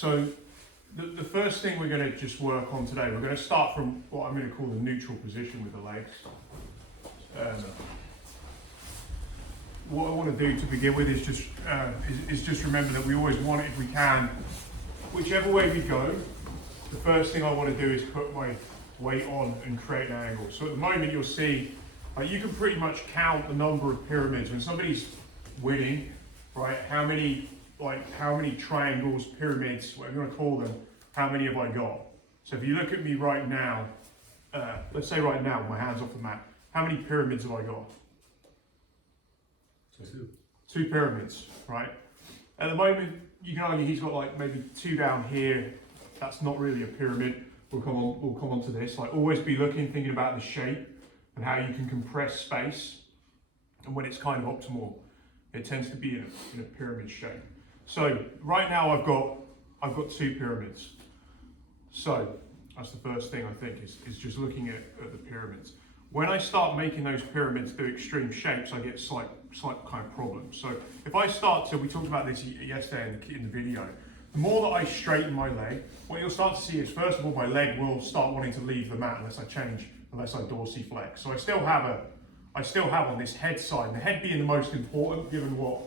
So the first thing we're going to just work on today, we're going to start from what I'm going to call the neutral position with the legs. What I want to do to begin with is just remember that we always want it, if we can, whichever way we go, the first thing I want to do is put my weight on and create an angle. So at the moment you'll see, you can pretty much count the number of pyramids. When somebody's winning, right, how many triangles, pyramids, whatever you want to call them, how many have I got? So if you look at me right now, let's say right now, my hands off the mat, how many pyramids have I got? Two pyramids, right? At the moment, you can argue he's got like maybe two down here. That's not really a pyramid. We'll come on to this. Like, always be thinking about the shape and how you can compress space. And when it's kind of optimal, it tends to be in a pyramid shape. So right now I've got two pyramids. So that's the first thing I think is just looking at the pyramids. When I start making those pyramids do extreme shapes, I get slight kind of problems. So if I start to, we talked about this yesterday in the video, the more that I straighten my leg, what you'll start to see is, first of all, my leg will start wanting to leave the mat unless I dorsiflex. So I still have on this head side, the head being the most important, given what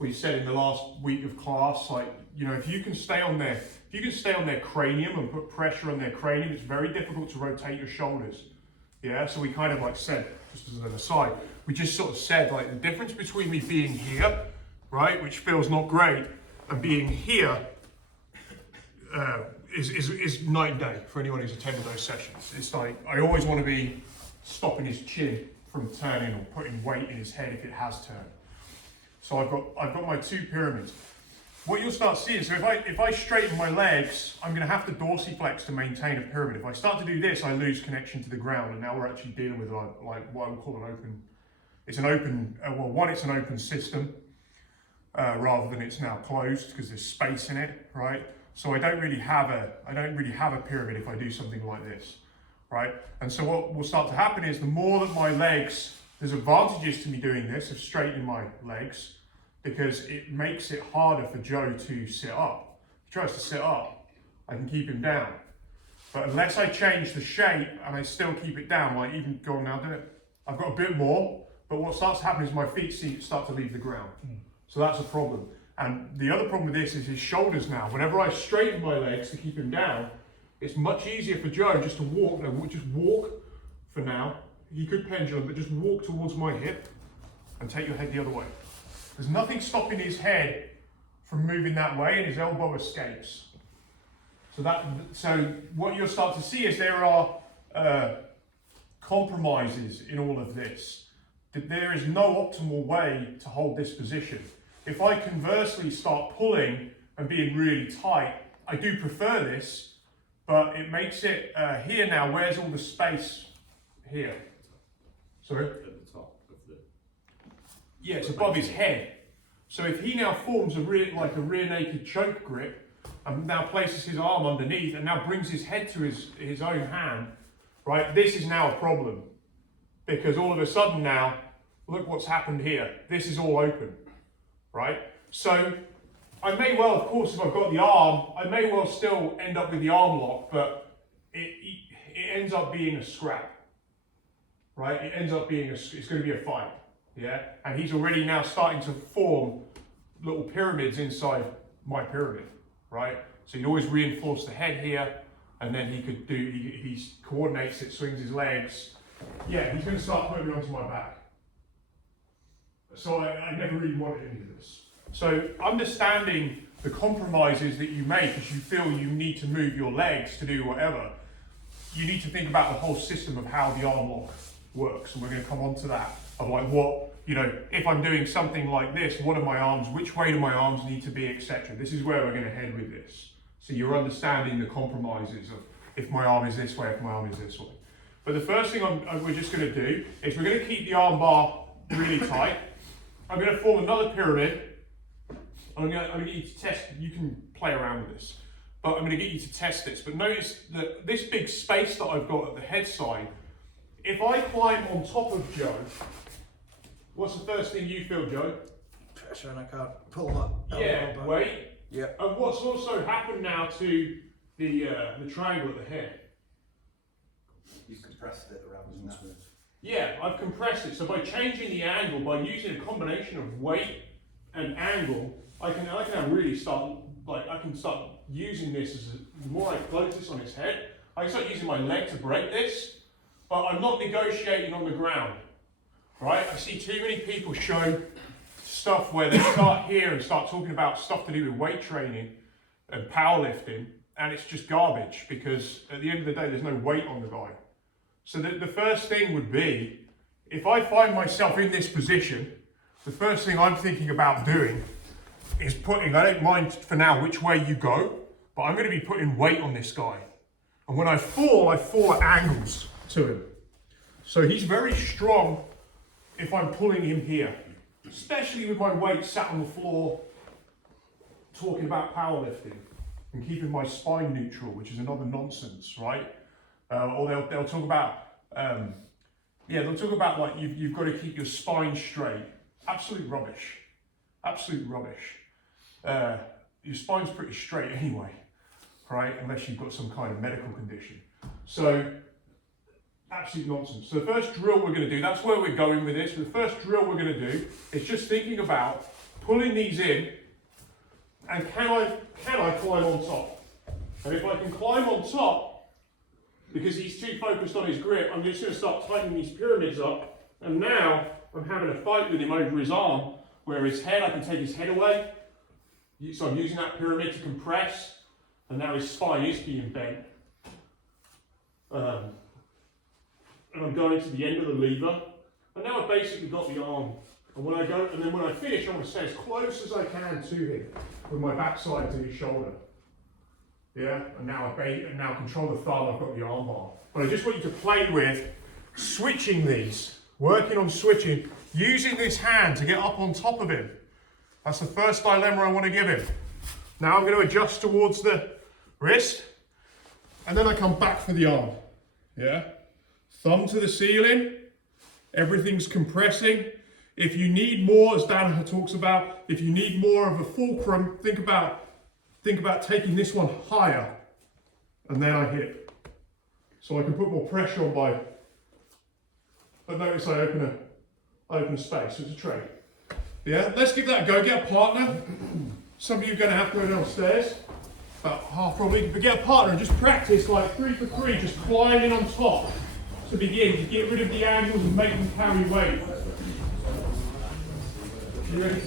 we said in the last week of class. Like, you know, if you can stay on their cranium and put pressure on their cranium, it's very difficult to rotate your shoulders. Yeah, so we kind of like said, just as an aside, we just sort of said like the difference between me being here, right, which feels not great, and being here is night and day for anyone who's attended those sessions. It's like, I always want to be stopping his chin from turning or putting weight in his head if it has turned. So I've got my two pyramids. What you'll start seeing, so if I straighten my legs, I'm going to have to dorsiflex to maintain a pyramid. If I start to do this, I lose connection to the ground, and now we're actually dealing with like what I would call an open. It's an open system rather than it's now closed because there's space in it, right? So I don't really have a pyramid if I do something like this, right? And so what will start to happen is, the more that my legs, there's advantages to me doing this, of straightening my legs, because it makes it harder for Joe to sit up. If he tries to sit up, I can keep him down. But unless I change the shape and I still keep it down, like even go on now, do it. I've got a bit more, but what starts to happen is my feet start to leave the ground. So that's a problem. And the other problem with this is his shoulders now. Whenever I straighten my legs to keep him down, it's much easier for Joe just to walk. No, just walk for now. He could pendulum, but just walk towards my hip and take your head the other way. There's nothing stopping his from moving that way, and his elbow escapes. So what you'll start to see is there are compromises in all of this. That there is no optimal way to hold this position. If I conversely start pulling and being really tight, I do prefer this, but it makes it here now. Where's all the space here? Sorry? At the top of the... Yeah, it's above his head. So if he now forms a rear naked choke grip and now places his arm underneath and now brings his head to his own hand, right, this is now a problem. Because all of a sudden now, look what's happened here. This is all open, right? So I may well, of course, if I've got the arm, I may well still end up with the arm lock, but it ends up being a scrap. Right, it ends up being it's going to be a fight, yeah. And he's already now starting to form little pyramids inside my pyramid, right? So you always reinforce the head here, and then he coordinates it, swings his legs. Yeah, he's going to start putting me onto my back. So I never really wanted any of this. So understanding the compromises that you make as you feel you need to move your legs to do whatever, you need to think about the whole system of how the arm lock works, and we're going to come on to that, of like what, you know, if I'm doing something like this, what are my arms, which way do my arms need to be, etc. This is where we're going to head with this. So you're understanding the compromises of if my arm is this way, if my arm is this way. But the first thing we're just going to do is we're going to keep the arm bar really tight. I'm going to form another pyramid. I'm going to get you to test, you can play around with this, but I'm going to get you to test this. But notice that this big space that I've got at the head side, if I climb on top of Joe, what's the first thing you feel, Joe? Pressure, and I can't pull that. Yeah, weight. Yeah. And what's also happened now to the triangle at the head? You've compressed it around the neck. Yeah, I've compressed it. So by changing the angle, by using a combination of weight and angle, I can now really start, like, I can start using this as the more I close this on its head, I can start using my leg to break this, but I'm not negotiating on the ground, right? I see too many people show stuff where they start here and start talking about stuff to do with weight training and powerlifting, and it's just garbage because at the end of the day, there's no weight on the guy. So the first thing would be, if I find myself in this position, the first thing I'm thinking about doing is putting, I don't mind for now which way you go, but I'm going to be putting weight on this guy. And when I fall at angles to him. So he's very strong if I'm pulling him here, especially with my weight sat on the floor, talking about powerlifting and keeping my spine neutral, which is another nonsense, right? Or they'll talk about, they'll talk about like you've got to keep your spine straight. Absolute rubbish. Absolute rubbish. Your spine's pretty straight anyway, right? Unless you've got some kind of medical condition. So, absolute nonsense. So the first drill we're going to do, that's where we're going with this. The first drill we're going to do is just thinking about pulling these in, and can I climb on top? And if I can climb on top, because he's too focused on his grip, I'm just going to start tightening these pyramids up. And now I'm having a fight with him over his arm, where his head, I can take his head away. So I'm using that pyramid to compress, and now his spine is being bent. And I'm going to the end of the lever, and now I've basically got the arm. And when I finish, I want to stay as close as I can to him with my backside to his shoulder. Yeah, and now control the thumb, I've got the arm bar. But I just want you to play with switching these, working on switching, using this hand to get up on top of him. That's the first dilemma I want to give him. Now I'm going to adjust towards the wrist, and then I come back for the arm. Yeah, thumb to the ceiling, everything's compressing. If you need more, as Danaher talks about, if you need more of a fulcrum, think about taking this one higher, and then I hit. So I can put more pressure on my, but notice I open a space, so it's a trade. Yeah, let's give that a go, get a partner. Some of you are going to have to go downstairs, about half probably, but get a partner and just practice like 3 for 3, just climbing on top to begin, to get rid of the angles and make them carry weight. You ready?